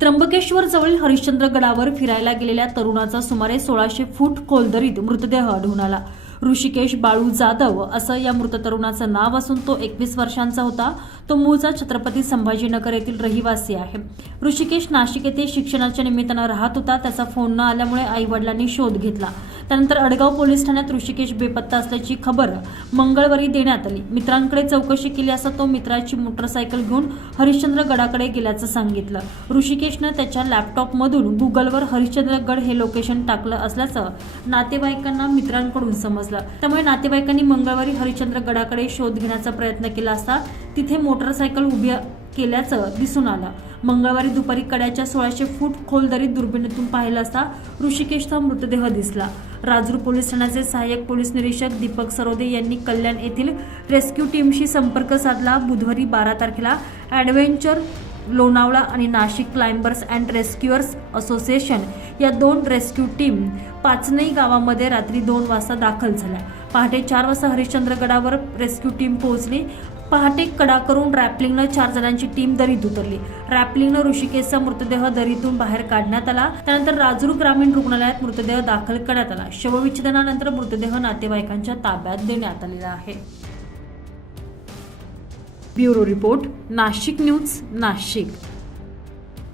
त्र्यंबकेश्वर जवळील हरिश्चंद्र गडावर फिरायला गेलेल्या तरुणाचा सुमारे सोळाशे फूट खोलदरीत मृतदेह आढळून आला. ऋषिकेश बाळू जाधव असं या मृत तरुणाचं नाव असून तो एकवीस वर्षांचा होता. तो मूळचा छत्रपती संभाजीनगर येथील रहिवासी आहे. ऋषिकेश नाशिक येथे शिक्षणाच्या निमित्तानं राहत होता. त्याचा फोन न आल्यामुळे आई वडिलांनी शोध घेतला. त्यानंतर अडगाव पोलीस ठाण्यात ऋषिकेश बेपत्ता असल्याची खबर मंगळवारी देण्यात आली. मित्रांकडे चौकशी केली असता तो मित्राची मोटरसायकल घेऊन हरिश्चंद्र गडाकडे गेल्याचं सांगितलं. ऋषिकेशनं त्याच्या लॅपटॉपमधून गुगलवर हरिश्चंद्रगड हे लोकेशन टाकलं असल्याचं नातेवाईकांना मित्रांकडून समजलं. त्यामुळे नातेवाईकांनी मंगळवारी हरिश्चंद्र गडाकडे शोध घेण्याचा प्रयत्न केला असता तिथे मोटरसायकल उभी केल्याचं दिसून आलं. मंगळवारी दुपारी कड्याच्या सोळाशे फूट खोल दरीत दुर्बिणीतून पाहिलं असता ऋषिकेशचा मृतदेह दिसला. राजूर पोलीस ठाण्याचे सहाय्यक पोलीस निरीक्षक दीपक सरोदे यांनी कल्याण येथील रेस्क्यू टीमशी संपर्क साधला. बुधवारी बारा तारखेला ॲडव्हेंचर लोणावळा आणि Nashik climbers and rescuers association या दोन रेस्क्यू टीम पाचनई गावामध्ये रात्री दोन वाजता दाखल झाल्या. पहाटे चार वाजता हरिश्चंद्रगडावर रेस्क्यू टीम पोहोचली. पहाटे कडा करून रॅपलिंगनं चार जणांची टीम दरीत उतरली. रॅपलिंगनं ऋषिकेशचा मृतदेह दरीतून बाहेर काढण्यात आला. त्यानंतर राजूर ग्रामीण रुग्णालयात मृतदेह दाखल करण्यात आला. शवविच्छेदनानंतर मृतदेह नातेवाईकांच्या ताब्यात देण्यात आलेला आहे. Bureau report Nashik news Nashik.